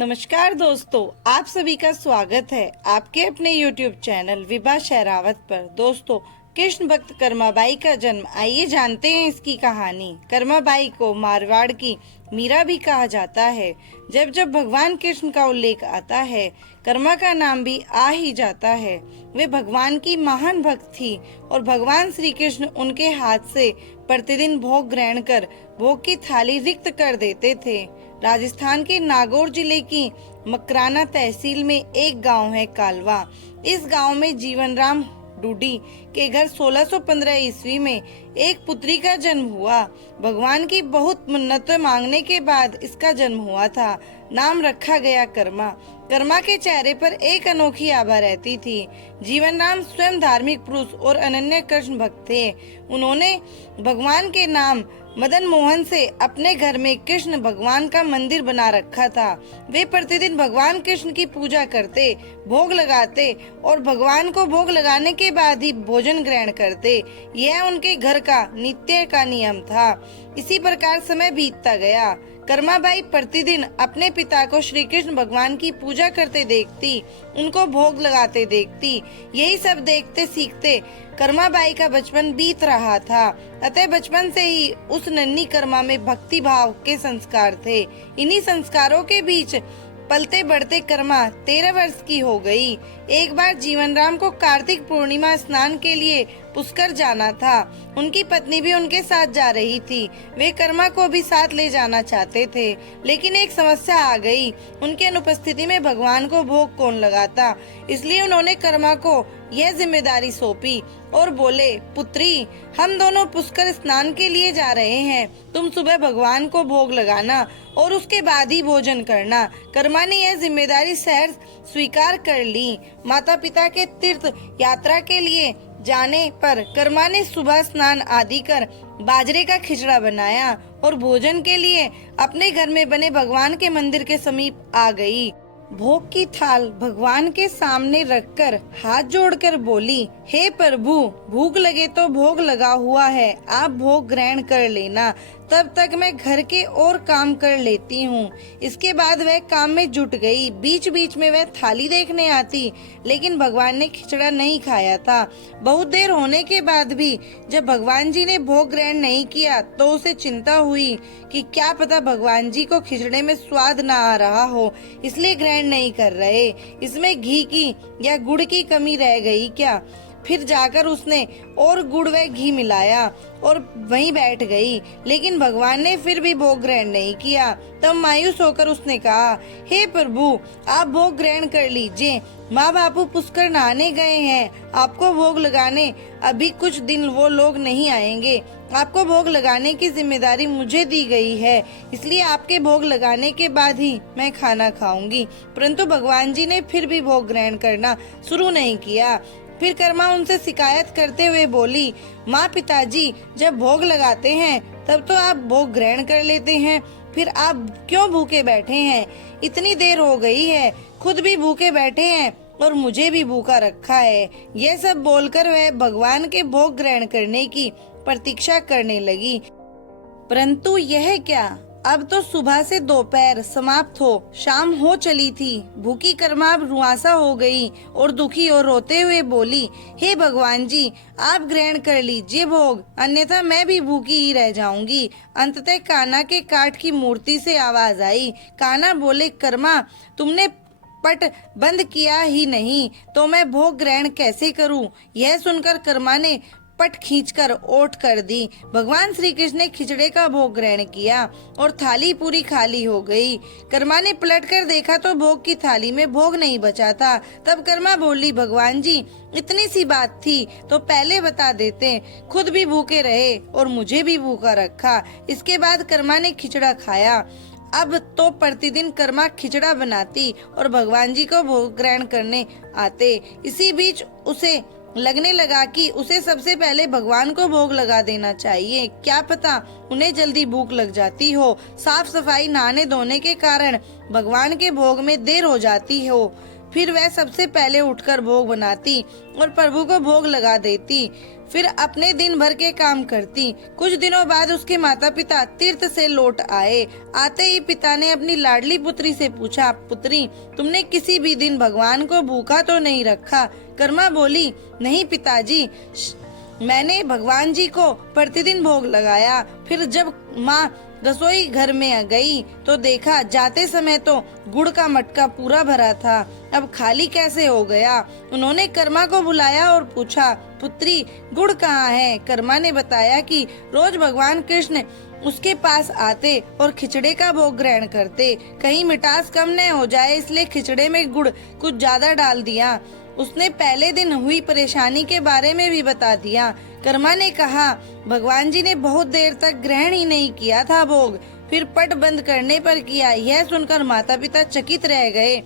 नमस्कार दोस्तों, आप सभी का स्वागत है आपके अपने YouTube चैनल विभा शेरावत पर। दोस्तों, कृष्ण भक्त कर्माबाई का जन्म, आइए जानते हैं इसकी कहानी। कर्माबाई को मारवाड़ की मीरा भी कहा जाता है। जब जब भगवान कृष्ण का उल्लेख आता है, कर्मा का नाम भी आ ही जाता है। वे भगवान की महान भक्त थी और भगवान श्री कृष्ण उनके हाथ से प्रतिदिन भोग ग्रहण कर भोग की थाली रिक्त कर देते थे। राजस्थान के नागौर जिले की मकराना तहसील में एक गांव है कालवा। इस गांव में जीवन राम डूडी के घर 1615 ईस्वी में एक पुत्री का जन्म हुआ। भगवान की बहुत मन्नतें मांगने के बाद इसका जन्म हुआ था। नाम रखा गया कर्मा। कर्मा के चेहरे पर एक अनोखी आभा रहती थी। जीवन राम स्वयं धार्मिक पुरुष और अनन्य कृष्ण भक्त थे। उन्होंने भगवान के नाम मदन मोहन से अपने घर में कृष्ण भगवान का मंदिर बना रखा था। वे प्रतिदिन भगवान कृष्ण की पूजा करते, भोग लगाते और भगवान को भोग लगाने के बाद ही भोजन ग्रहण करते। यह उनके घर का नित्य का नियम था। इसी प्रकार समय बीतता गया। कर्माबाई प्रतिदिन अपने पिता को श्री कृष्ण भगवान की पूजा करते देखती, उनको भोग लगाते देखती। यही सब देखते सीखते कर्माबाई का बचपन बीत रहा था। अतः बचपन से ही उस नन्ही कर्मा में भक्ति भाव के संस्कार थे। इन्हीं संस्कारों के बीच पलते बढ़ते कर्मा 13 वर्ष की हो गई। एक बार जीवन राम को कार्तिक पूर्णिमा स्नान के लिए पुष्कर जाना था। उनकी पत्नी भी उनके साथ जा रही थी। वे कर्मा को भी साथ ले जाना चाहते थे, लेकिन एक समस्या आ गई। उनकी अनुपस्थिति में भगवान को भोग कौन लगाता। इसलिए उन्होंने कर्मा को यह जिम्मेदारी सौंपी और बोले, पुत्री, हम दोनों पुष्कर स्नान के लिए जा रहे हैं। तुम सुबह भगवान को भोग लगाना और उसके बाद ही भोजन करना। कर्मा ने यह जिम्मेदारी सहर्ष स्वीकार कर ली। माता पिता के तीर्थ यात्रा के लिए जाने पर कर्मा ने सुबह स्नान आदि कर बाजरे का खिचड़ा बनाया और भोजन के लिए अपने घर में बने भगवान के मंदिर के समीप आ गई। भोग की थाल भगवान के सामने रखकर हाथ जोड़कर बोली, हे प्रभु, भूख लगे तो भोग लगा हुआ है, आप भोग ग्रहण कर लेना, तब तक मैं घर के और काम कर लेती हूँ। इसके बाद वह काम में जुट गई। बीच बीच में वह थाली देखने आती, लेकिन भगवान ने खिचड़ा नहीं खाया था। बहुत देर होने के बाद भी जब भगवान जी ने भोग ग्रहण नहीं किया तो उसे चिंता हुई कि क्या पता भगवान जी को खिचड़े में स्वाद ना आ रहा हो, इसलिए ग्रहण नहीं कर रहे। इसमें घी की या गुड़ की कमी रह गई क्या। फिर जाकर उसने और गुड़ व घी मिलाया और वहीं बैठ गई, लेकिन भगवान ने फिर भी भोग ग्रहण नहीं किया। तब मायूस होकर उसने कहा, हे प्रभु, आप भोग ग्रहण कर लीजिए। माँ बापू पुष्कर नहाने गए हैं, आपको भोग लगाने अभी कुछ दिन वो लोग नहीं आएंगे। आपको भोग लगाने की जिम्मेदारी मुझे दी गई है, इसलिए आपके भोग लगाने के बाद ही मैं खाना खाऊंगी। परंतु भगवान जी ने फिर भी भोग ग्रहण करना शुरू नहीं किया। फिर कर्मा उनसे शिकायत करते हुए बोली, माँ पिताजी जब भोग लगाते हैं तब तो आप भोग ग्रहण कर लेते हैं, फिर आप क्यों भूखे बैठे हैं। इतनी देर हो गई है, खुद भी भूखे बैठे हैं और मुझे भी भूखा रखा है। यह सब बोलकर वह भगवान के भोग ग्रहण करने की प्रतीक्षा करने लगी। परंतु यह क्या, अब तो सुबह से दोपहर समाप्त हो शाम हो चली थी। भूखी कर्मा अब रुआंसा हो गई और दुखी और रोते हुए बोली, हे भगवान जी, आप ग्रहण कर लीजिए भोग, अन्यथा मैं भी भूखी ही रह जाऊंगी। अंततः कान्हा के काठ की मूर्ति से आवाज आई। कान्हा बोले, कर्मा, तुमने पट बंद किया ही नहीं तो मैं भोग ग्रहण कैसे करूं। यह सुनकर कर्मा ने पट खींचकर ओट कर दी। भगवान श्री कृष्ण ने खिचड़े का भोग ग्रहण किया और थाली पूरी खाली हो गई। कर्मा ने पलटकर देखा तो भोग की थाली में भोग नहीं बचा था। तब कर्मा बोली, भगवान जी, इतनी सी बात थी तो पहले बता देते, खुद भी भूखे रहे और मुझे भी भूखा रखा। इसके बाद कर्मा ने खिचड़ा खाया। अब तो प्रतिदिन कर्मा खिचड़ा बनाती और भगवान जी को भोग ग्रहण करने आते। इसी बीच उसे लगने लगा कि उसे सबसे पहले भगवान को भोग लगा देना चाहिए। क्या पता उन्हें जल्दी भूख लग जाती हो। साफ सफाई नहाने धोने के कारण भगवान के भोग में देर हो जाती हो। फिर वह सबसे पहले उठकर भोग बनाती और प्रभु को भोग लगा देती। फिर अपने दिन भर के काम करती। कुछ दिनों बाद उसके माता पिता तीर्थ से लौट आए। आते ही पिता ने अपनी लाडली पुत्री से पूछा, पुत्री, तुमने किसी भी दिन भगवान को भूखा तो नहीं रखा? कर्मा बोली, नहीं पिताजी, मैंने भगवान जी को प्रतिदिन भोग लगाया। फिर जब माँ रसोई घर में गई तो देखा जाते समय तो गुड़ का मटका पूरा भरा था, अब खाली कैसे हो गया। उन्होंने कर्मा को बुलाया और पूछा, पुत्री, गुड़ कहाँ है? कर्मा ने बताया कि रोज भगवान कृष्ण उसके पास आते और खिचड़े का भोग ग्रहण करते। कहीं मिठास कम न हो जाए इसलिए खिचड़े में गुड़ कुछ ज्यादा डाल दिया। उसने पहले दिन हुई परेशानी के बारे में भी बता दिया। कर्मा ने कहा, भगवान जी ने बहुत देर तक ग्रहण ही नहीं किया था भोग, फिर पट बंद करने पर किया। यह सुनकर माता पिता चकित रह गए।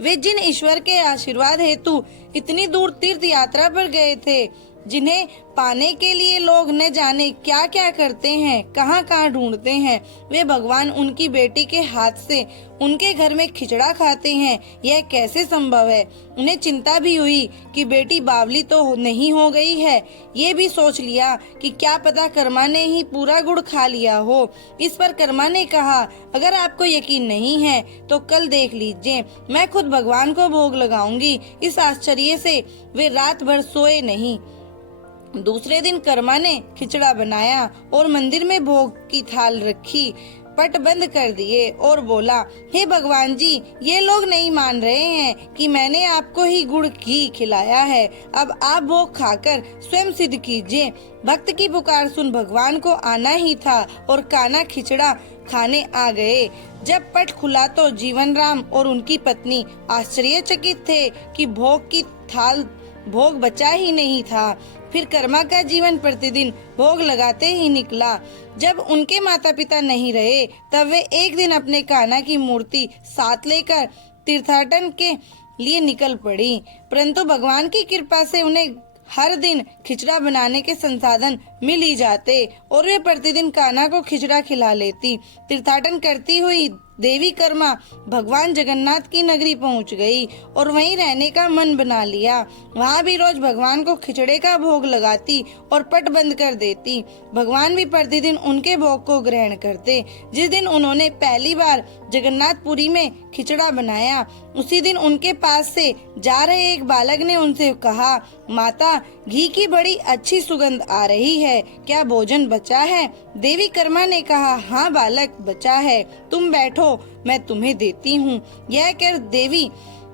वे जिन ईश्वर के आशीर्वाद हेतु इतनी दूर तीर्थ यात्रा पर गए थे, जिन्हें पाने के लिए लोग न जाने क्या क्या करते हैं, कहाँ कहाँ ढूंढते हैं, वे भगवान उनकी बेटी के हाथ से उनके घर में खिचड़ा खाते हैं, यह कैसे संभव है। उन्हें चिंता भी हुई कि बेटी बावली तो नहीं हो गई है। ये भी सोच लिया कि क्या पता कर्मा ने ही पूरा गुड़ खा लिया हो। इस पर कर्मा ने कहा, अगर आपको यकीन नहीं है तो कल देख लीजिए, मैं खुद भगवान को भोग लगाऊंगी। इस आश्चर्य से वे रात भर सोए नहीं। दूसरे दिन कर्मा ने खिचड़ा बनाया और मंदिर में भोग की थाल रखी, पट बंद कर दिए और बोला, हे भगवान जी, ये लोग नहीं मान रहे हैं कि मैंने आपको ही गुड़ घी खिलाया है, अब आप भोग खाकर स्वयं सिद्ध कीजिए। भक्त की पुकार सुन भगवान को आना ही था और कान्हा खिचड़ा खाने आ गए। जब पट खुला तो जीवन राम और उनकी पत्नी आश्चर्यचकित थे कि भोग की थाल भोग बचा ही नहीं था। फिर कर्मा का जीवन प्रतिदिन भोग लगाते ही निकला। जब उनके माता पिता नहीं रहे तब वे एक दिन अपने कान्हा की मूर्ति साथ लेकर तीर्थाटन के लिए निकल पड़ी। परंतु भगवान की कृपा से उन्हें हर दिन खिचड़ा बनाने के संसाधन मिल ही जाते और वे प्रतिदिन कान्हा को खिचड़ा खिला लेती। तीर्थाटन करती हुई देवी कर्मा भगवान जगन्नाथ की नगरी पहुंच गई और वहीं रहने का मन बना लिया। वहां भी रोज भगवान को खिचड़े का भोग लगाती और पट बंद कर देती। भगवान भी प्रतिदिन उनके भोग को ग्रहण करते। जिस दिन उन्होंने पहली बार जगन्नाथपुरी में खिचड़ा बनाया, उसी दिन उनके पास से जा रहे एक बालक ने उनसे कहा, माता, घी की बड़ी अच्छी सुगंध आ रही है, क्या भोजन बचा है? देवी कर्मा ने कहा, हाँ बालक, बचा है, तुम बैठो, मैं तुम्हें देती हूँ। यह कर देवी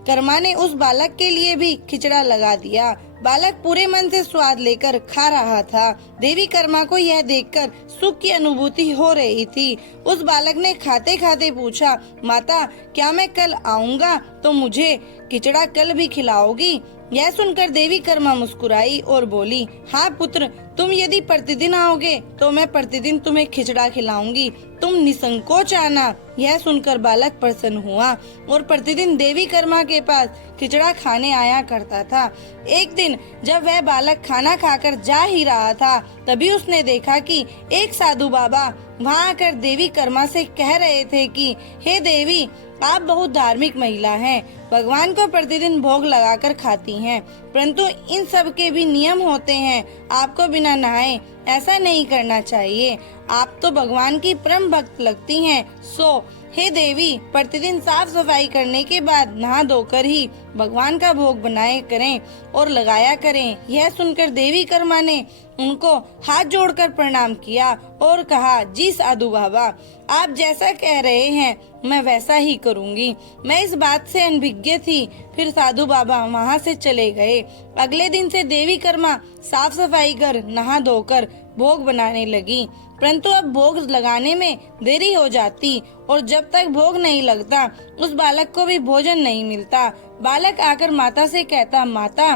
कर्मा ने उस बालक के लिए भी खिचड़ा लगा दिया। बालक पूरे मन से स्वाद लेकर खा रहा था। देवी कर्मा को यह देखकर सुख की अनुभूति हो रही थी। उस बालक ने खाते खाते पूछा, माता, क्या मैं कल आऊँगा तो मुझे खिचड़ा कल भी खिलाओगी? यह सुनकर देवी कर्मा मुस्कुराई और बोली, हाँ पुत्र, तुम यदि प्रतिदिन आओगे तो मैं प्रतिदिन तुम्हें खिचड़ा खिलाऊंगी, तुम निसंकोच आना। यह सुनकर बालक प्रसन्न हुआ और प्रतिदिन देवी कर्मा के पास खिचड़ा खाने आया करता था। एक दिन जब वह बालक खाना खाकर जा ही रहा था, तभी उसने देखा कि एक साधु बाबा वहां आकर देवी कर्मा से कह रहे थे कि हे देवी, आप बहुत धार्मिक महिला हैं, भगवान को प्रतिदिन भोग लगाकर खाती हैं, परंतु इन सब के भी नियम होते हैं, आपको बिना नहाए ऐसा नहीं करना चाहिए। आप तो भगवान की परम भक्त लगती हैं, सो हे देवी, प्रतिदिन साफ सफाई करने के बाद नहा धोकर ही भगवान का भोग बनाए करें और लगाया करें। यह सुनकर देवी कर्मा ने उनको हाथ जोड़कर प्रणाम किया और कहा, जी साधु बाबा, आप जैसा कह रहे हैं मैं वैसा ही करूंगी, मैं इस बात से अनभिज्ञ थी। फिर साधु बाबा वहां से चले गए। अगले दिन से देवी कर्मा साफ सफाई कर नहा धोकर भोग बनाने लगी, परंतु अब भोग लगाने में देरी हो जाती और जब तक भोग नहीं लगता उस बालक को भी भोजन नहीं मिलता। बालक आकर माता से कहता, माता,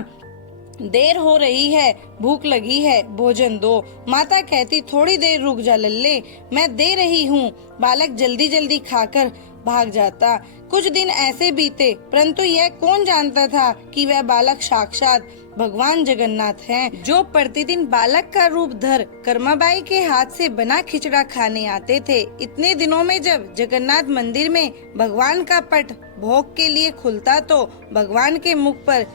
देर हो रही है, भूख लगी है, भोजन दो। माता कहती, थोड़ी देर रुक जा लल्ले, मैं दे रही हूँ। बालक जल्दी जल्दी खाकर भाग जाता। कुछ दिन ऐसे बीते, परंतु यह कौन जानता था कि वह बालक साक्षात भगवान जगन्नाथ हैं, जो प्रतिदिन बालक का रूप धर कर्माबाई के हाथ से बना खिचड़ा खाने आते थे। इतने दिनों में जब जगन्नाथ मंदिर में भगवान का पट भोग के लिए खुलता तो भगवान के मुख पर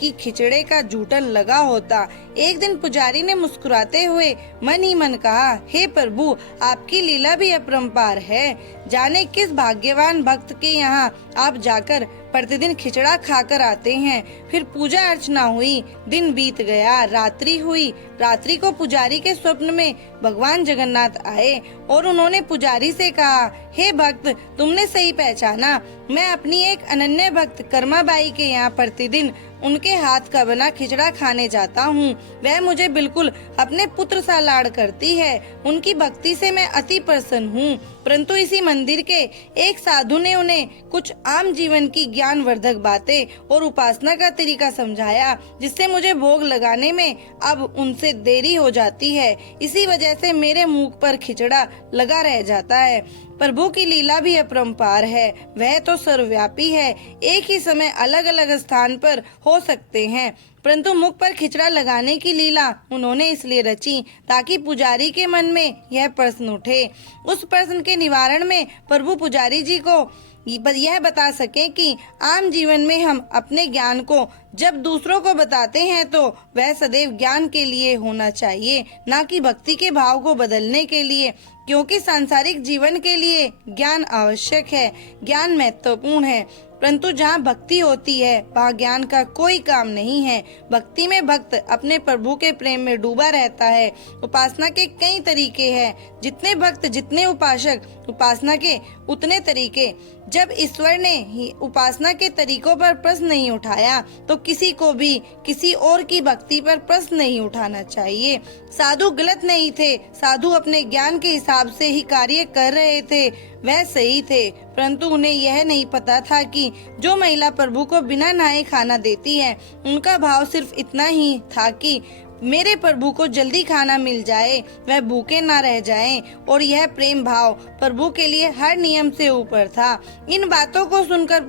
कि खिचड़े का जूटन लगा होता। एक दिन पुजारी ने मुस्कुराते हुए मन ही मन कहा, हे प्रभु, आपकी लीला भी अपरंपार है। जाने किस भाग्यवान भक्त के यहाँ आप जाकर प्रतिदिन खिचड़ा खाकर आते हैं। फिर पूजा अर्चना हुई, दिन बीत गया, रात्रि हुई। रात्रि को पुजारी के स्वप्न में भगवान जगन्नाथ आए और उन्होंने पुजारी से कहा, हे भक्त, तुमने सही पहचाना। मैं अपनी एक अनन्य भक्त कर्माबाई के यहाँ प्रतिदिन उनके हाथ का बना खिचड़ा खाने जाता हूँ। वह मुझे बिल्कुल अपने पुत्र सा लाड़ करती है। उनकी भक्ति से मैं अति प्रसन्न हूँ। परंतु इसी मंदिर के एक साधु ने उन्हें कुछ आम जीवन की ज्ञानवर्धक बातें और उपासना का तरीका समझाया, जिससे मुझे भोग लगाने में अब उनसे देरी हो जाती है। इसी वजह से मेरे मुख पर खिचड़ा लगा रह जाता है। प्रभु की लीला भी अपरंपार है। वह तो सर्वव्यापी है, एक ही समय अलग अलग स्थान पर हो सकते हैं, परंतु मुख पर खिचड़ा लगाने की लीला उन्होंने इसलिए रची ताकि पुजारी के मन में यह प्रश्न उठे। उस प्रश्न के निवारण में प्रभु पुजारी जी को यह बता सके कि आम जीवन में हम अपने ज्ञान को जब दूसरों को बताते हैं तो वह सदैव ज्ञान के लिए होना चाहिए, न कि भक्ति के भाव को बदलने के लिए, क्योंकि सांसारिक जीवन के लिए ज्ञान आवश्यक है, ज्ञान महत्वपूर्ण है। परंतु जहाँ भक्ति होती है वहाँ ज्ञान का कोई काम नहीं है। भक्ति में भक्त अपने प्रभु के प्रेम में डूबा रहता है। उपासना के कई तरीके हैं, जितने भक्त जितने उपासक, उपासना के उतने तरीके। जब ईश्वर ने ही उपासना के तरीकों पर प्रश्न नहीं उठाया तो किसी को भी किसी और की भक्ति पर प्रश्न नहीं उठाना चाहिए। साधु गलत नहीं थे, साधु अपने ज्ञान के हिसाब से ही कार्य कर रहे थे, वह सही थे, परंतु उन्हें यह नहीं पता था कि जो महिला प्रभु को बिना नहाए खाना देती है, उनका भाव सिर्फ इतना ही था कि मेरे प्रभु को जल्दी खाना मिल जाए, वह भूखे ना रह जाएं, और यह प्रेम भाव प्रभु के लिए हर नियम से ऊपर था। इन बातों को सुनकर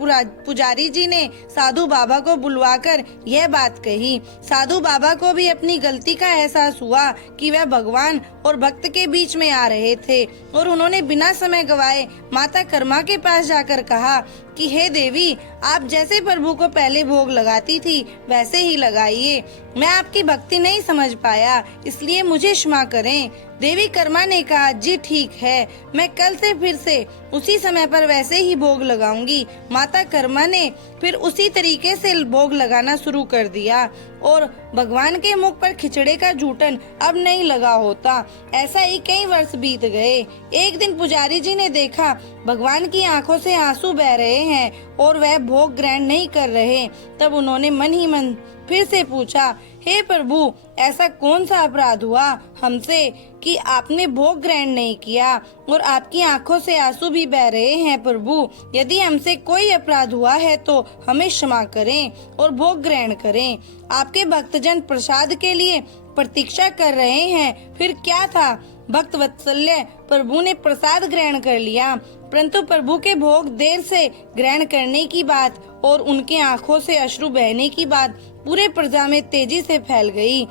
पुजारी जी ने साधु बाबा को बुलवाकर यह बात कही। साधु बाबा को भी अपनी गलती का एहसास हुआ कि वह भगवान और भक्त के बीच में आ रहे थे, और उन्होंने बिना समय गवाए माता कर्मा के पास जाकर कहा कि हे देवी, आप जैसे प्रभु को पहले भोग लगाती थी वैसे ही लगाइए। मैं आपकी भक्ति नहीं समझ पाया, इसलिए मुझे क्षमा करें। देवी कर्मा ने कहा, जी ठीक है, मैं कल से फिर से उसी समय पर वैसे ही भोग लगाऊंगी। माता कर्मा ने फिर उसी तरीके से भोग लगाना शुरू कर दिया और भगवान के मुख पर खिचड़े का जूटन अब नहीं लगा होता। ऐसा ही कई वर्ष बीत गए। एक दिन पुजारी जी ने देखा भगवान की आंखों से आंसू बह रहे हैं और वह भोग ग्रहण नहीं कर रहे। तब उन्होंने मन ही मन फिर से पूछा, हे प्रभु, ऐसा कौन सा अपराध हुआ हमसे कि आपने भोग ग्रहण नहीं किया और आपकी आंखों से आंसू भी बह रहे हैं। प्रभु, यदि हमसे कोई अपराध हुआ है तो हमें क्षमा करें और भोग ग्रहण करें। आपके भक्तजन प्रसाद के लिए प्रतीक्षा कर रहे हैं। फिर क्या था, भक्त वत्सल्य प्रभु ने प्रसाद ग्रहण कर लिया, परंतु प्रभु के भोग देर से ग्रहण करने की बात और उनके आंखों से अश्रु बहने की बात पूरे प्रजा में तेजी से फैल गई।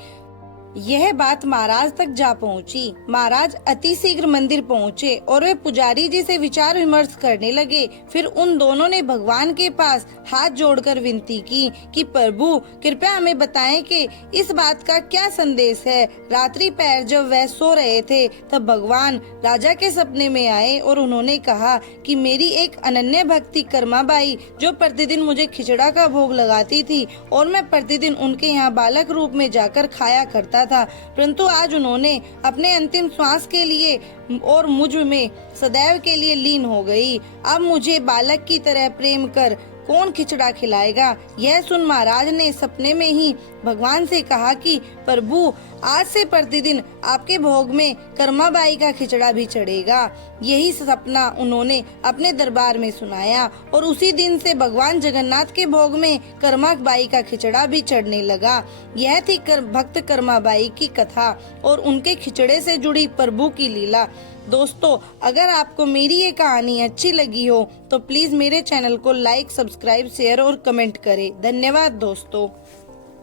यह बात महाराज तक जा पहुंची। महाराज अति शीघ्र मंदिर पहुंचे और वे पुजारी जी से विचार विमर्श करने लगे। फिर उन दोनों ने भगवान के पास हाथ जोड़कर विनती की कि प्रभु, कृपया हमें बताएं कि इस बात का क्या संदेश है। रात्रि पैर जब वह सो रहे थे तब भगवान राजा के सपने में आए और उन्होंने कहा कि मेरी एक अनन्य भक्ति कर्माबाई जो प्रतिदिन मुझे खिचड़ा का भोग लगाती थी और मैं प्रतिदिन उनके यहाँ बालक रूप में जाकर खाया करता था, परंतु आज उन्होंने अपने अंतिम श्वास के लिए और मुझ में सदैव के लिए लीन हो गई। अब मुझे बालक की तरह प्रेम कर कौन खिचड़ा खिलाएगा। यह सुन महाराज ने सपने में ही भगवान से कहा कि प्रभु, आज से प्रतिदिन आपके भोग में कर्माबाई का खिचड़ा भी चढ़ेगा। यही सपना उन्होंने अपने दरबार में सुनाया और उसी दिन से भगवान जगन्नाथ के भोग में कर्माबाई का खिचड़ा भी चढ़ने लगा। यह थी भक्त कर्माबाई की कथा और उनके खिचड़े से जुड़ी प्रभु की लीला। दोस्तों, अगर आपको मेरी ये कहानी अच्छी लगी हो तो प्लीज मेरे चैनल को लाइक, सब्सक्राइब, शेयर और कमेंट करें। धन्यवाद दोस्तों।